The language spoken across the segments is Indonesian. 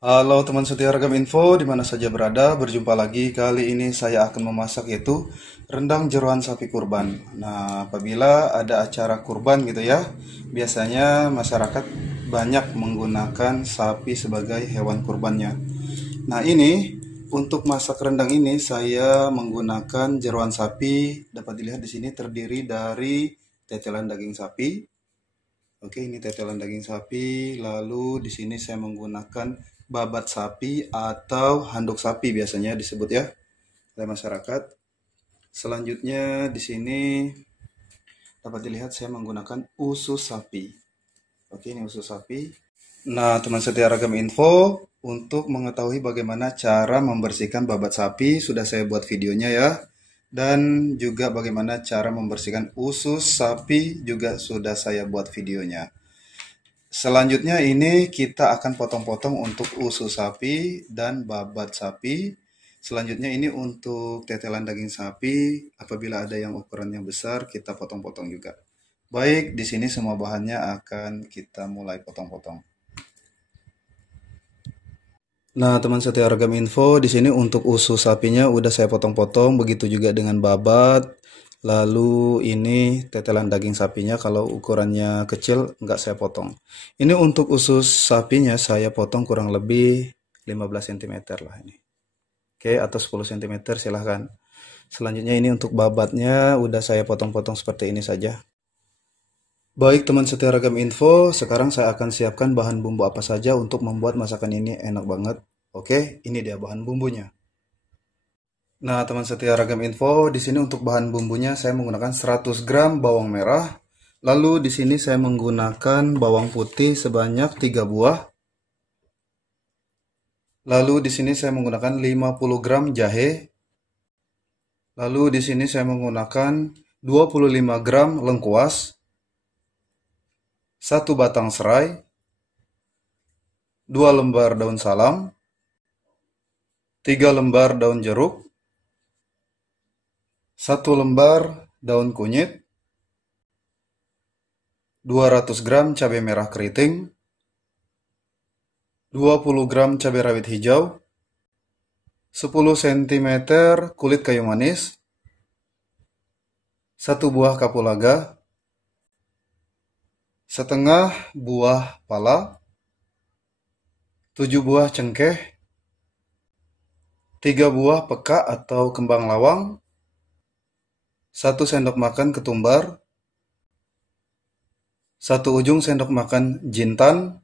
Halo teman setia Ragam Info, di mana saja berada, berjumpa lagi. Kali ini saya akan memasak yaitu rendang jeroan sapi kurban. Nah, apabila ada acara kurban gitu ya, biasanya masyarakat banyak menggunakan sapi sebagai hewan kurbannya. Nah, ini untuk masak rendang ini saya menggunakan jeroan sapi. Dapat dilihat di sini terdiri dari tetelan daging sapi. Oke, ini tetelan daging sapi. Lalu di sini saya menggunakan babat sapi atau handuk sapi biasanya disebut ya oleh masyarakat. Selanjutnya di sini dapat dilihat saya menggunakan usus sapi. Oke, ini usus sapi. Nah, teman setia Ragam Info, untuk mengetahui bagaimana cara membersihkan babat sapi, sudah saya buat videonya ya. Dan juga bagaimana cara membersihkan usus sapi juga sudah saya buat videonya. Selanjutnya ini kita akan potong-potong untuk usus sapi dan babat sapi. Selanjutnya ini untuk tetelan daging sapi, apabila ada yang ukurannya besar kita potong-potong juga. Baik, di sini semua bahannya akan kita mulai potong-potong. Nah, teman setia Ragam Info, di sini untuk usus sapinya udah saya potong-potong, begitu juga dengan babat. Lalu ini tetelan daging sapinya, kalau ukurannya kecil nggak saya potong. Ini untuk usus sapinya saya potong kurang lebih 15 cm lah ini. Oke, atau 10 cm silahkan. Selanjutnya ini untuk babatnya udah saya potong-potong seperti ini saja. Baik teman setia Ragam Info, sekarang saya akan siapkan bahan bumbu apa saja untuk membuat masakan ini enak banget. Oke, ini dia bahan bumbunya. Nah, teman setia Ragam Info, di sini untuk bahan bumbunya saya menggunakan 100 gram bawang merah. Lalu di sini saya menggunakan bawang putih sebanyak 3 buah. Lalu di sini saya menggunakan 50 gram jahe. Lalu di sini saya menggunakan 25 gram lengkuas, 1 batang serai, 2 lembar daun salam, 3 lembar daun jeruk, 1 lembar daun kunyit, 200 gram cabai merah keriting, 20 gram cabai rawit hijau, 10 cm kulit kayu manis, 1 buah kapulaga, setengah buah pala, 7 buah cengkeh, 3 buah peka atau kembang lawang, 1 sendok makan ketumbar, 1 ujung sendok makan jintan,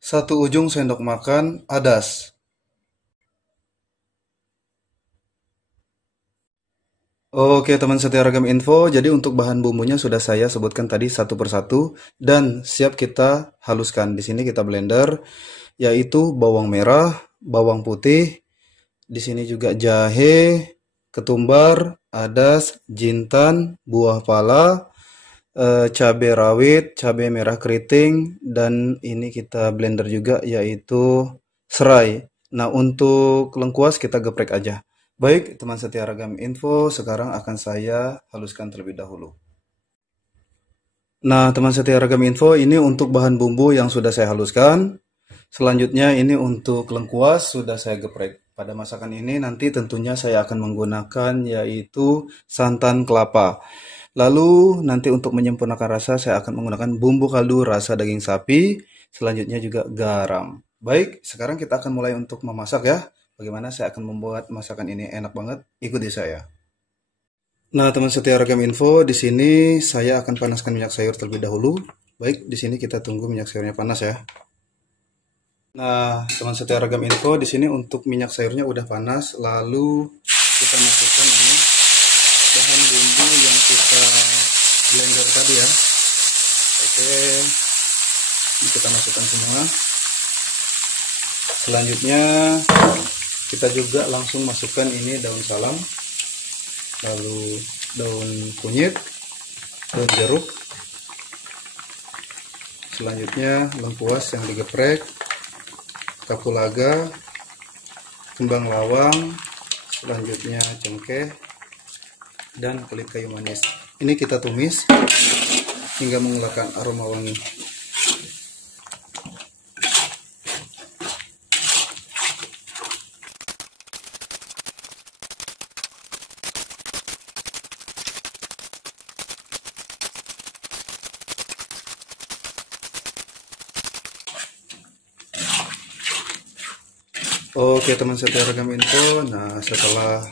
1 ujung sendok makan adas. Oke teman setia Ragam Info, jadi untuk bahan bumbunya sudah saya sebutkan tadi satu persatu dan siap kita haluskan. Di sini kita blender, yaitu bawang merah, bawang putih, di sini juga jahe, ketumbar, adas, jintan, buah pala, cabai rawit, cabai merah keriting, dan ini kita blender juga yaitu serai. Nah, untuk lengkuas kita geprek aja. Baik, teman setia Ragam Info, sekarang akan saya haluskan terlebih dahulu. Nah, teman setia Ragam Info, ini untuk bahan bumbu yang sudah saya haluskan. Selanjutnya ini untuk lengkuas sudah saya geprek. Pada masakan ini nanti tentunya saya akan menggunakan yaitu santan kelapa. Lalu nanti untuk menyempurnakan rasa saya akan menggunakan bumbu kaldu rasa daging sapi. Selanjutnya juga garam. Baik, sekarang kita akan mulai untuk memasak ya. Bagaimana saya akan membuat masakan ini enak banget? Ikuti saya. Nah, teman setia Ragam Info, di sini saya akan panaskan minyak sayur terlebih dahulu. Baik, di sini kita tunggu minyak sayurnya panas ya. Nah, teman setia Ragam Info, di sini untuk minyak sayurnya udah panas, lalu kita masukkan ini bahan bumbu yang kita blender tadi ya. Oke, ini kita masukkan semua. Selanjutnya kita juga langsung masukkan ini daun salam, lalu daun kunyit, daun jeruk, selanjutnya lengkuas yang digeprek, kapulaga, kembang lawang, selanjutnya cengkeh, dan kulit kayu manis. Ini kita tumis hingga mengeluarkan aroma wangi. Oke teman setia Ragam Info, nah setelah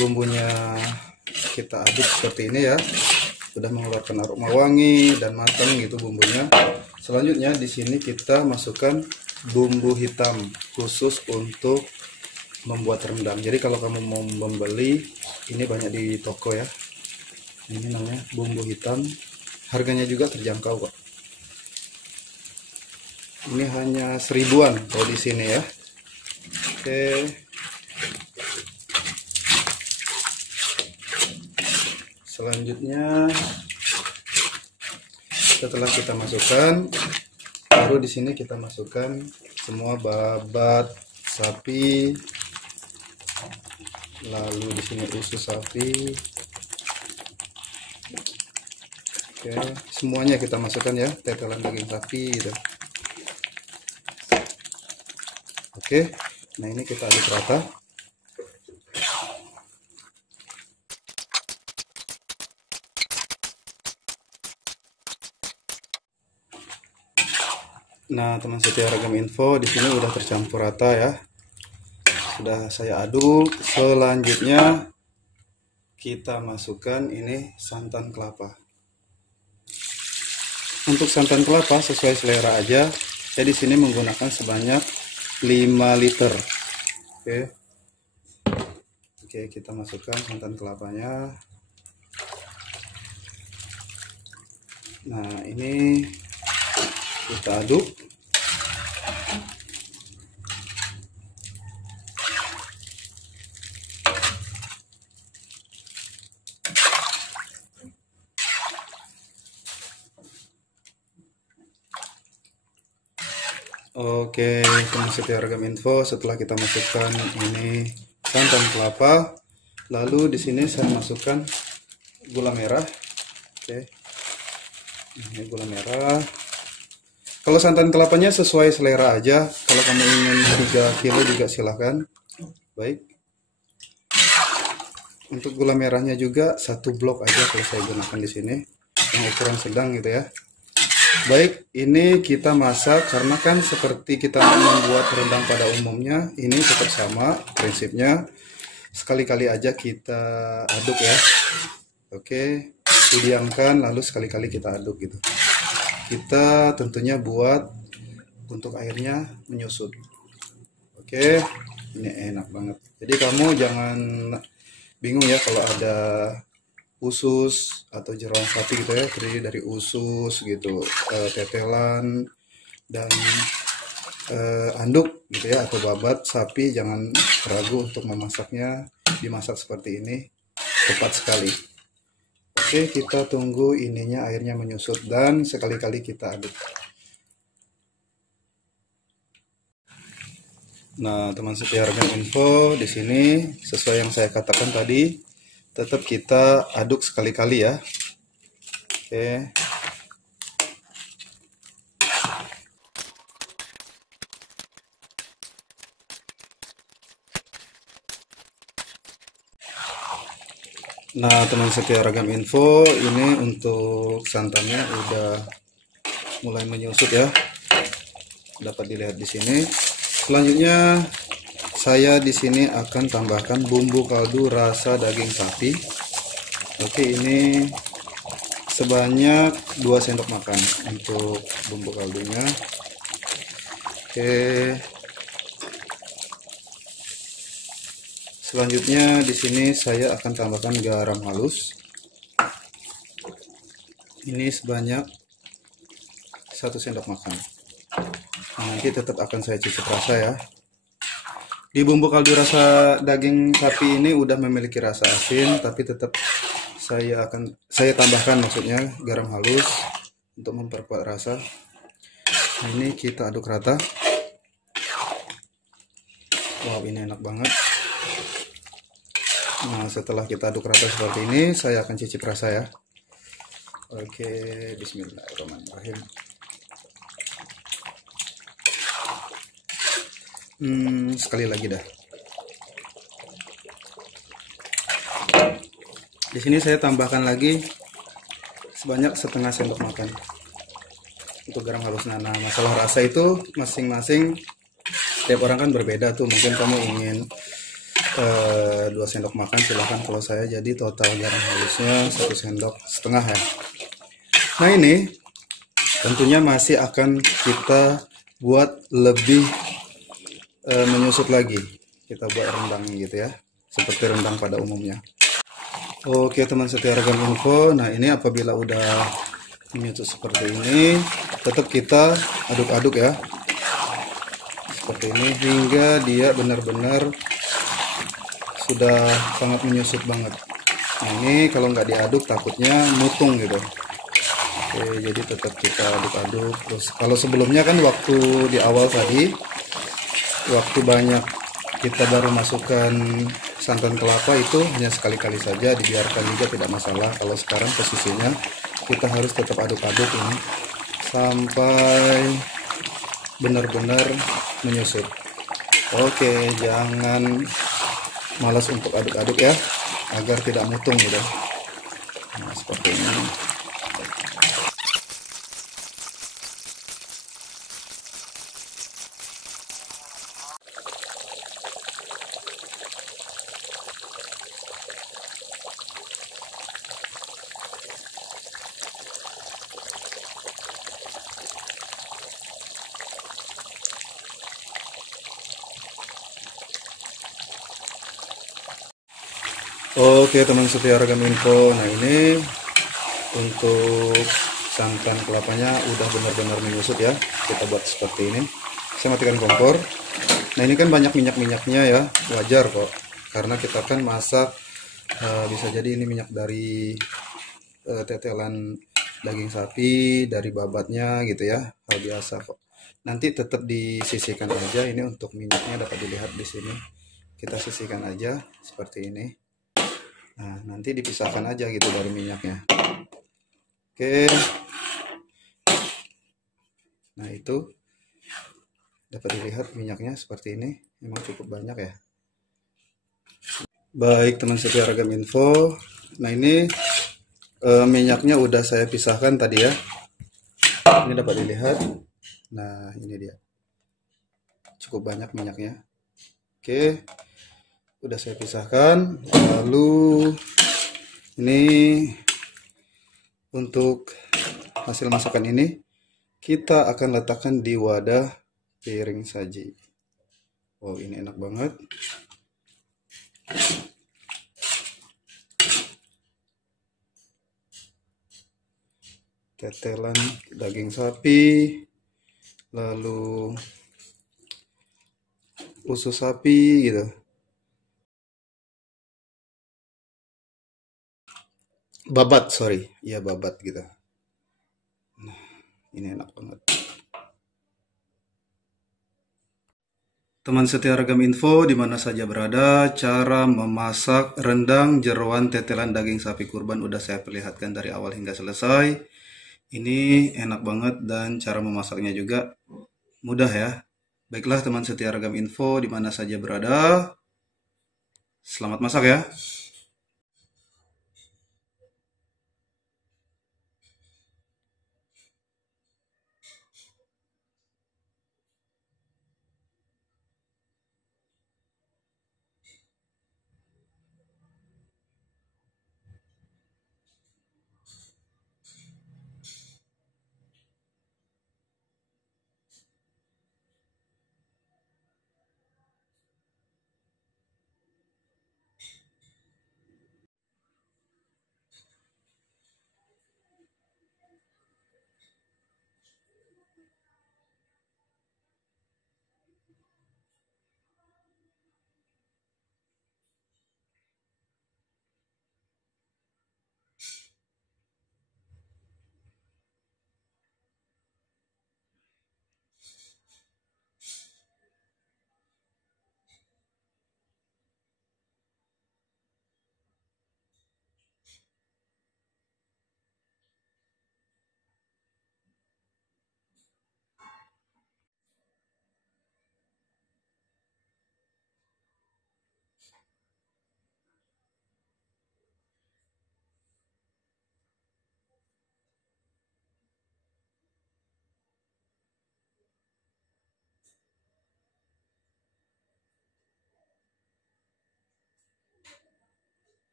bumbunya kita aduk seperti ini ya, sudah mengeluarkan aroma wangi dan matang gitu bumbunya. Selanjutnya di sini kita masukkan bumbu hitam khusus untuk membuat rendang. Jadi kalau kamu mau membeli, ini banyak di toko ya. Ini namanya bumbu hitam, harganya juga terjangkau kok. Ini hanya 1000-an kalau di sini ya. Oke. Selanjutnya setelah kita masukkan, baru di sini kita masukkan semua babat sapi, lalu di sini usus sapi. Oke, semuanya kita masukkan ya, tetelan daging sapi gitu. Oke, nah ini kita aduk rata. Nah, teman setia Ragam Info, di sini udah tercampur rata ya. Sudah saya aduk. Selanjutnya kita masukkan ini santan kelapa. Untuk santan kelapa sesuai selera aja. Saya di sini menggunakan sebanyak 5 liter. Oke, kita masukkan santan kelapanya. Nah, ini kita aduk. Oke, teman setia Ragam Info, setelah kita masukkan ini santan kelapa, lalu di sini saya masukkan gula merah. Oke, ini gula merah. Kalau santan kelapanya sesuai selera aja. Kalau kamu ingin 3 kilo juga silahkan. Baik. Untuk gula merahnya juga 1 blok aja kalau saya gunakan di sini, yang ukuran sedang gitu ya. Baik, ini kita masak karena kan seperti kita membuat rendang pada umumnya, ini tetap sama prinsipnya. Sekali-kali aja kita aduk ya. Oke, didiamkan lalu sekali-kali kita aduk gitu. Kita tentunya buat untuk airnya menyusut. Oke, ini enak banget. Jadi kamu jangan bingung ya kalau ada usus atau jeroan sapi gitu ya, terdiri dari usus gitu, tetelan dan anduk gitu ya, atau babat sapi. Jangan ragu untuk memasaknya, dimasak seperti ini tepat sekali. Oke, kita tunggu ininya airnya menyusut dan sekali-kali kita aduk. Nah, teman setia Ragam Info, di sini sesuai yang saya katakan tadi, tetap kita aduk sekali-kali ya. Oke. Nah, teman setia Ragam Info, ini untuk santannya udah mulai menyusut ya. Dapat dilihat di sini. Selanjutnya saya di sini akan tambahkan bumbu kaldu rasa daging sapi. Oke, ini sebanyak 2 sendok makan untuk bumbu kaldunya. Oke. Selanjutnya di sini saya akan tambahkan garam halus. Ini sebanyak 1 sendok makan. Nah, nanti tetap akan saya cicip rasa ya. Di bumbu kaldu rasa daging sapi ini udah memiliki rasa asin, tapi tetap saya tambahkan maksudnya garam halus untuk memperkuat rasa. Nah, ini kita aduk rata. Wow, ini enak banget. Nah, setelah kita aduk rata seperti ini, saya akan cicip rasa ya. Oke, bismillahirrahmanirrahim. Sekali lagi dah. Di sini saya tambahkan lagi sebanyak setengah sendok makan untuk garam halus. Nah, masalah rasa itu masing-masing Setiap orang kan berbeda tuh, mungkin kamu ingin 2 sendok makan silahkan, kalau saya jadi total garam halusnya 1,5 sendok ya. Nah ini tentunya masih akan kita buat lebih menyusut lagi, kita buat rendang gitu ya, seperti rendang pada umumnya. Oke teman setia Ragam Info, nah ini apabila udah menyusut seperti ini, tetap kita aduk-aduk ya, seperti ini hingga dia benar-benar sudah sangat menyusut banget. Nah ini kalau nggak diaduk takutnya mutung gitu. Oke, jadi tetap kita aduk-aduk terus. Kalau sebelumnya kan waktu di awal tadi, waktu banyak kita baru masukkan santan kelapa itu hanya sekali-kali saja, dibiarkan juga tidak masalah. Kalau sekarang posisinya kita harus tetap aduk-aduk ini sampai benar-benar menyusut. Oke, jangan malas untuk aduk-aduk ya, agar tidak mutung gitu. Nah, seperti ini. Oke teman setia Ragam Info, nah ini untuk santan kelapanya udah benar-benar menyusut ya. Kita buat seperti ini. Saya matikan kompor. Nah ini kan banyak minyak-minyaknya ya, wajar kok, karena kita kan masak, bisa jadi ini minyak dari tetelan daging sapi, dari babatnya gitu ya, hal biasa kok. Nanti tetap disisihkan aja, ini untuk minyaknya dapat dilihat di sini. Kita sisihkan aja seperti ini. Nah, nanti dipisahkan aja gitu dari minyaknya. Oke. Nah, itu dapat dilihat minyaknya seperti ini. Memang cukup banyak ya. Baik, teman setia Ragam Info. Nah, ini minyaknya udah saya pisahkan tadi ya. Ini dapat dilihat. Nah, ini dia. Cukup banyak minyaknya. Oke. Udah saya pisahkan, lalu ini untuk hasil masakan ini kita akan letakkan di wadah piring saji. Oh ini enak banget. Tetelan daging sapi, lalu usus sapi gitu. Babat, sorry, ya babat gitu. Nah, ini enak banget. Teman setia Ragam Info, di mana saja berada, cara memasak rendang jeroan tetelan daging sapi kurban udah saya perlihatkan dari awal hingga selesai. Ini enak banget dan cara memasaknya juga mudah ya. Baiklah teman setia Ragam Info, di mana saja berada, selamat masak ya.